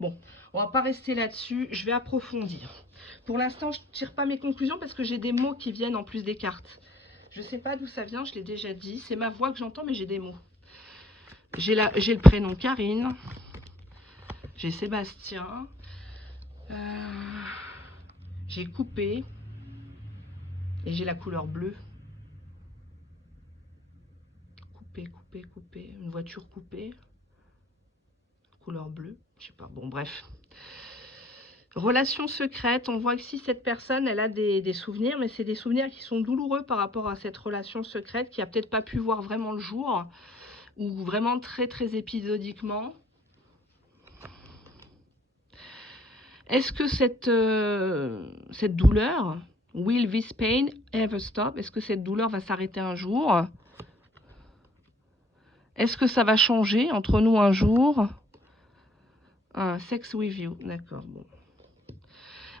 Bon, on va pas rester là-dessus, je vais approfondir. Pour l'instant, je ne tire pas mes conclusions parce que j'ai des mots qui viennent en plus des cartes. Je ne sais pas d'où ça vient, je l'ai déjà dit. C'est ma voix que j'entends, mais j'ai des mots. J'ai le prénom Karine. J'ai Sébastien. J'ai coupé. Et j'ai la couleur bleue. Coupé, coupé, coupé. Une voiture coupée. Couleur bleue. Je sais pas. Bon, bref. Relation secrète. On voit que si cette personne, elle a des souvenirs, mais c'est des souvenirs qui sont douloureux par rapport à cette relation secrète qui a peut-être pas pu voir vraiment le jour. Ou vraiment très, très épisodiquement. Est-ce que cette douleur, will this pain ever stop? Est-ce que cette douleur va s'arrêter un jour? Est-ce que ça va changer entre nous un jour? Sex with you, d'accord. Bon.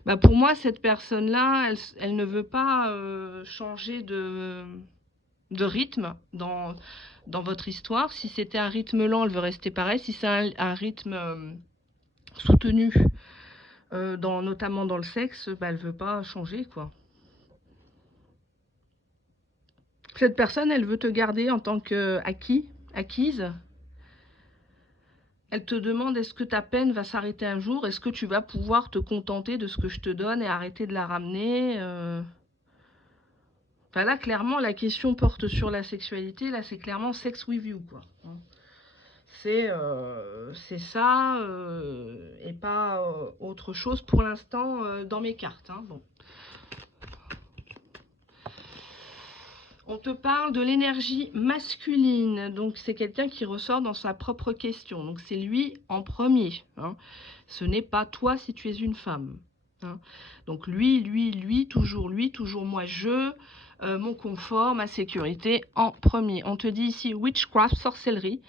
Bah pour moi, cette personne-là, elle ne veut pas changer de rythme dans votre histoire. Si c'était un rythme lent, elle veut rester pareil. Si c'est un rythme soutenu, notamment dans le sexe, bah, elle veut pas changer, quoi. Cette personne, elle veut te garder en tant qu'acquise. Elle te demande est-ce que ta peine va s'arrêter un jour? Est-ce que tu vas pouvoir te contenter de ce que je te donne et arrêter de la ramener Enfin là, clairement, la question porte sur la sexualité. Là, c'est clairement sex with you, quoi. C'est ça et pas autre chose pour l'instant dans mes cartes. Hein. Bon. On te parle de l'énergie masculine, donc c'est quelqu'un qui ressort dans sa propre question. Donc c'est lui en premier. Hein. Ce n'est pas toi si tu es une femme. Hein. Donc lui, toujours moi, mon confort, ma sécurité en premier. On te dit ici witchcraft, sorcellerie.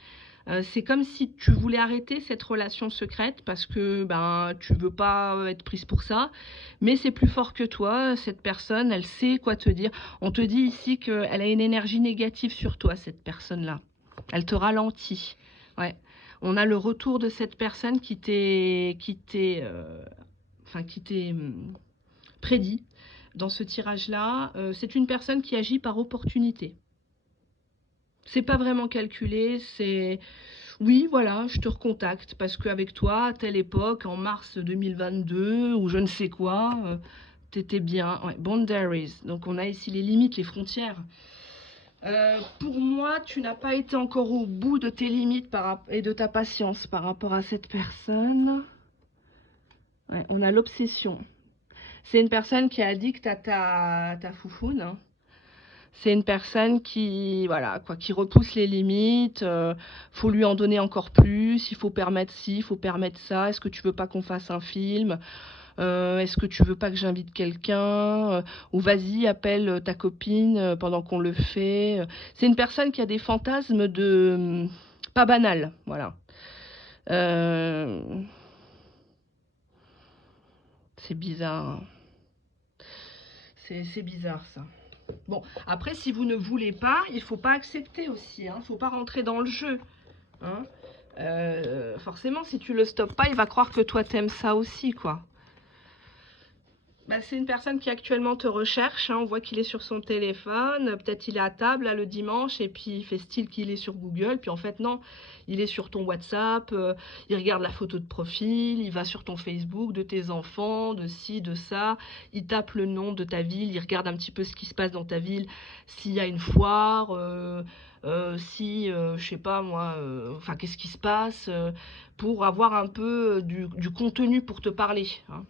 C'est comme si tu voulais arrêter cette relation secrète parce que ben tu veux pas être prise pour ça, mais c'est plus fort que toi, cette personne, elle sait quoi te dire. On te dit ici qu'elle a une énergie négative sur toi, cette personne-là. Elle te ralentit. Ouais. On a le retour de cette personne qui t'est prédit dans ce tirage-là. C'est une personne qui agit par opportunité. C'est pas vraiment calculé, c'est... Oui, voilà, je te recontacte parce qu'avec toi, à telle époque, en mars 2022, ou je ne sais quoi, t'étais bien. Ouais, boundaries. Donc on a ici les limites, les frontières. Pour moi, tu n'as pas été encore au bout de tes limites et de ta patience par rapport à cette personne. Ouais, on a l'obsession. C'est une personne qui est addict à ta foufoune, hein. C'est une personne qui, voilà, quoi, qui repousse les limites. Faut lui en donner encore plus. Il faut permettre ci, il faut permettre ça. Est-ce que tu veux pas qu'on fasse un film? Est-ce que tu veux pas que j'invite quelqu'un? Ou vas-y, appelle ta copine pendant qu'on le fait. C'est une personne qui a des fantasmes de pas banal, voilà. C'est bizarre. C'est bizarre ça. Bon, après, si vous ne voulez pas, il ne faut pas accepter aussi. Il ne faut pas rentrer dans le jeu. Hein. forcément, si tu le stoppes pas, il va croire que toi, t'aimes ça aussi, quoi. Bah, c'est une personne qui actuellement te recherche, hein. On voit qu'il est sur son téléphone, peut-être il est à table là, le dimanche, et puis il fait style qu'il est sur Google, puis en fait non, il est sur ton WhatsApp, il regarde la photo de profil, il va sur ton Facebook de tes enfants, de ci, de ça, il tape le nom de ta ville, il regarde un petit peu ce qui se passe dans ta ville, s'il y a une foire, si, je sais pas moi, enfin qu'est-ce qui se passe, pour avoir un peu du contenu pour te parler, hein.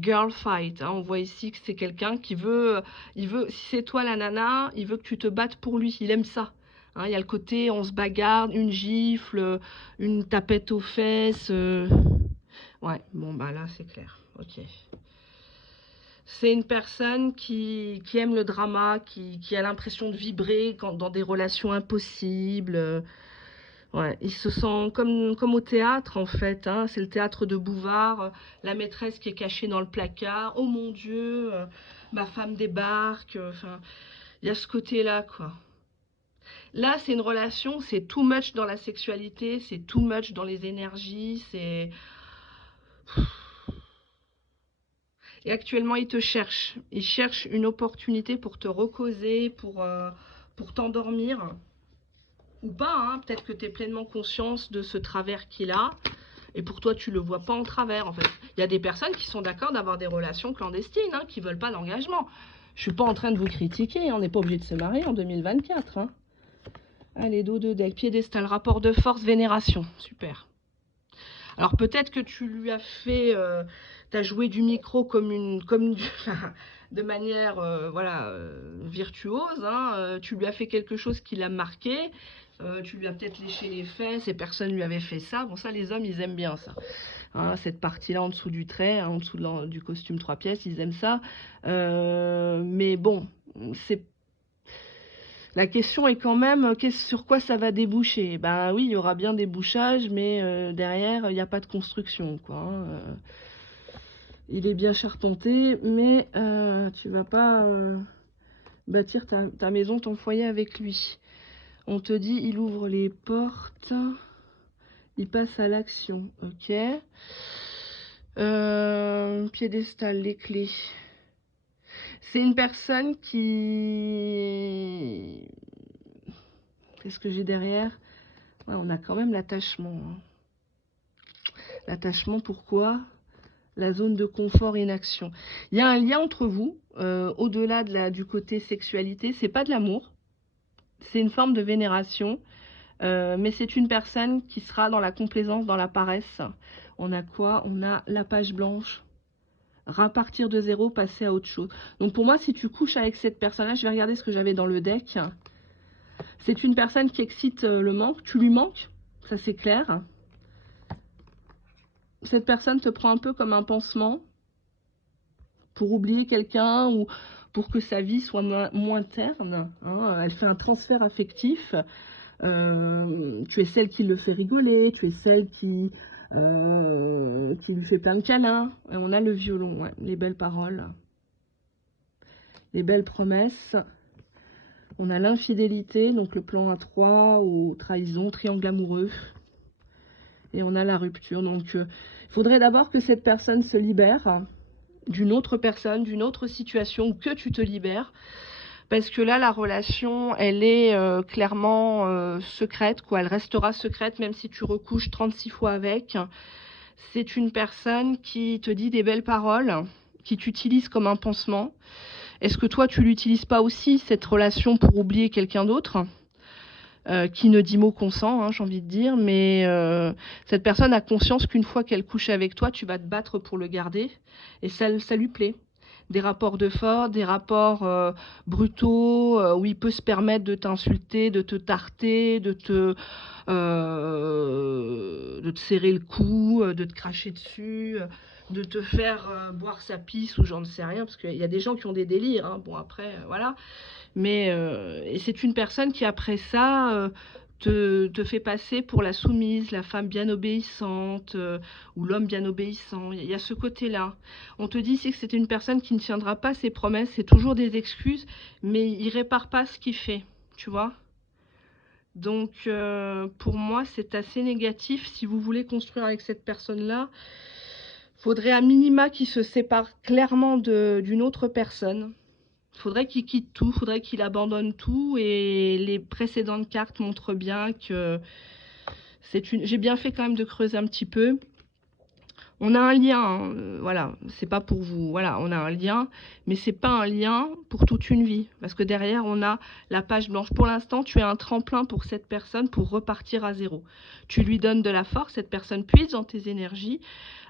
Girl fight, hein. On voit ici que c'est quelqu'un qui veut, si c'est toi la nana, il veut que tu te battes pour lui, il aime ça. Hein, il y a le côté, on se bagarre, une gifle, une tapette aux fesses. Ouais, bon bah là c'est clair, ok. C'est une personne qui aime le drama, qui a l'impression de vibrer dans des relations impossibles. Ouais, ils se sentent comme au théâtre en fait, hein. C'est le théâtre de Bouvard, la maîtresse qui est cachée dans le placard, oh mon Dieu, ma femme débarque, enfin, il y a ce côté-là quoi. Là, c'est une relation, c'est too much dans la sexualité, c'est too much dans les énergies, c'est... Et actuellement, il cherche une opportunité pour te recauser, pour t'endormir. Ou pas, hein. Peut-être que tu es pleinement conscience de ce travers qu'il a, et pour toi, tu le vois pas en travers, en fait. Il y a des personnes qui sont d'accord d'avoir des relations clandestines, hein, qui veulent pas d'engagement. Je suis pas en train de vous critiquer, on n'est pas obligé de se marier en 2024. Hein. Allez, dos de deck, piédestal, rapport de force, vénération, super. Alors peut-être que tu lui as fait, tu as joué du micro de manière voilà, virtuose, hein, tu lui as fait quelque chose qui l'a marqué, tu lui as peut-être léché les fesses et personne ne lui avait fait ça. Bon, ça, les hommes, ils aiment bien ça. Hein, cette partie-là en dessous du trait, hein, en dessous du costume 3 pièces, ils aiment ça. Mais bon, la question est quand même, sur quoi ça va déboucher? Ben oui, il y aura bien des bouchages, mais derrière, il n'y a pas de construction, quoi. Hein. Il est bien charpenté, mais tu vas pas bâtir ta maison, ton foyer avec lui. On te dit, il ouvre les portes, il passe à l'action, ok. Piédestal, les clés. C'est une personne qui... Qu'est-ce que j'ai derrière? Ouais, on a quand même l'attachement. Hein. L'attachement, pourquoi? La zone de confort, inaction. Il y a un lien entre vous, au-delà du côté sexualité. C'est pas de l'amour, c'est une forme de vénération. Mais c'est une personne qui sera dans la complaisance, dans la paresse. On a quoi? On a la page blanche. Repartir de zéro, passer à autre chose. Donc pour moi, si tu couches avec cette personne-là, je vais regarder ce que j'avais dans le deck. C'est une personne qui excite le manque. Tu lui manques, ça c'est clair. Cette personne te prend un peu comme un pansement pour oublier quelqu'un ou pour que sa vie soit moins terne. Hein. Elle fait un transfert affectif. Tu es celle qui le fait rigoler, tu es celle qui lui fait plein de câlins. Et on a le violon, ouais, les belles paroles, les belles promesses. On a l'infidélité, donc le plan A3 ou trahison, triangle amoureux. Et on a la rupture. Donc il faudrait d'abord que cette personne se libère d'une autre personne, d'une autre situation, ou que tu te libères. Parce que là, la relation, elle est clairement secrète, quoi. Elle restera secrète, même si tu recouches 36 fois avec. C'est une personne qui te dit des belles paroles, qui t'utilise comme un pansement. Est-ce que toi, tu l'utilises pas aussi, cette relation, pour oublier quelqu'un d'autre qui ne dit mot consent, hein, j'ai envie de dire, mais cette personne a conscience qu'une fois qu'elle couche avec toi, tu vas te battre pour le garder, et ça lui plaît. Des rapports de force, des rapports brutaux, où il peut se permettre de t'insulter, de te tarter, de te serrer le cou, de te cracher dessus, de te faire boire sa pisse ou j'en ne sais rien, parce qu'il y a des gens qui ont des délires, hein. Bon après, voilà. Mais et c'est une personne qui, après ça, te fait passer pour la soumise, la femme bien obéissante, ou l'homme bien obéissant. Il y a ce côté-là. On te dit ici que c'est une personne qui ne tiendra pas ses promesses, c'est toujours des excuses, mais il répare pas ce qu'il fait, tu vois. Donc, pour moi, c'est assez négatif. Si vous voulez construire avec cette personne-là, faudrait à minima qu'il se sépare clairement d'une autre personne. Faudrait qu'il quitte tout, faudrait qu'il abandonne tout. Et les précédentes cartes montrent bien que c'est une... J'ai bien fait quand même de creuser un petit peu. On a un lien, hein, voilà, c'est pas pour vous, voilà, on a un lien, mais c'est pas un lien pour toute une vie, parce que derrière on a la page blanche. Pour l'instant, tu es un tremplin pour cette personne pour repartir à zéro. Tu lui donnes de la force, cette personne puise dans tes énergies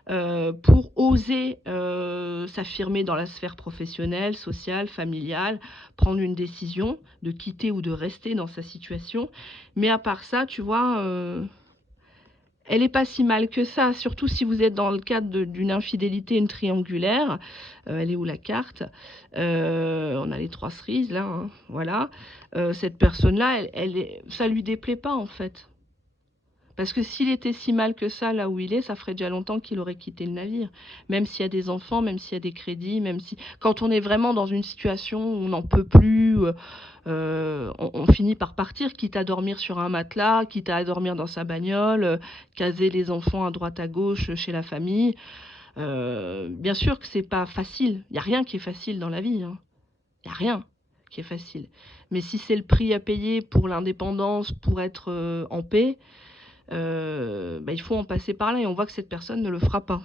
pour oser s'affirmer dans la sphère professionnelle, sociale, familiale, prendre une décision de quitter ou de rester dans sa situation. Mais à part ça, tu vois... elle n'est pas si mal que ça, surtout si vous êtes dans le cadre d'une infidélité, une triangulaire. Elle est où la carte? On a les 3 cerises là, hein, voilà. Cette personne-là, ça lui déplaît pas en fait. Parce que s'il était si mal que ça, là où il est, ça ferait déjà longtemps qu'il aurait quitté le navire. Même s'il y a des enfants, même s'il y a des crédits, même si... Quand on est vraiment dans une situation où on n'en peut plus, on finit par partir, quitte à dormir sur un matelas, quitte à dormir dans sa bagnole, caser les enfants à droite à gauche chez la famille. Bien sûr que c'est pas facile. Il n'y a rien qui est facile dans la vie, hein. Il n'y a rien qui est facile. Mais si c'est le prix à payer pour l'indépendance, pour être en paix... bah, il faut en passer par là et on voit que cette personne ne le fera pas.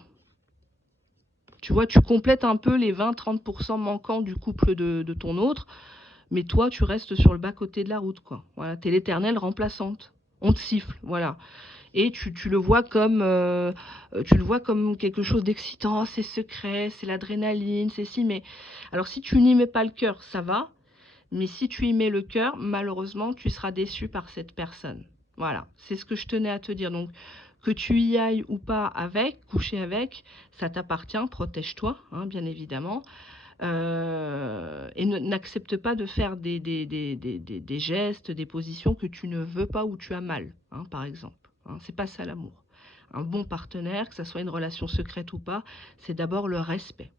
Tu vois, tu complètes un peu les 20-30% manquants du couple de ton autre, mais toi, tu restes sur le bas-côté de la route, quoi. Voilà, t'es l'éternelle remplaçante. On te siffle, voilà. Et tu le vois comme quelque chose d'excitant, c'est secret, c'est l'adrénaline, c'est si, mais... Alors, si tu n'y mets pas le cœur, ça va, mais si tu y mets le cœur, malheureusement, tu seras déçu par cette personne. Voilà, c'est ce que je tenais à te dire. Donc, que tu y ailles ou pas avec, coucher avec, ça t'appartient, protège-toi, hein, bien évidemment. Et n'accepte pas de faire des gestes, des positions que tu ne veux pas ou tu as mal, hein, par exemple. Hein, c'est pas ça l'amour. Un bon partenaire, que ça soit une relation secrète ou pas, c'est d'abord le respect.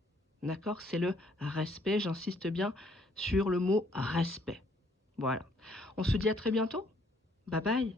D'accord? C'est le respect, j'insiste bien sur le mot respect. Voilà. On se dit à très bientôt. Bye bye.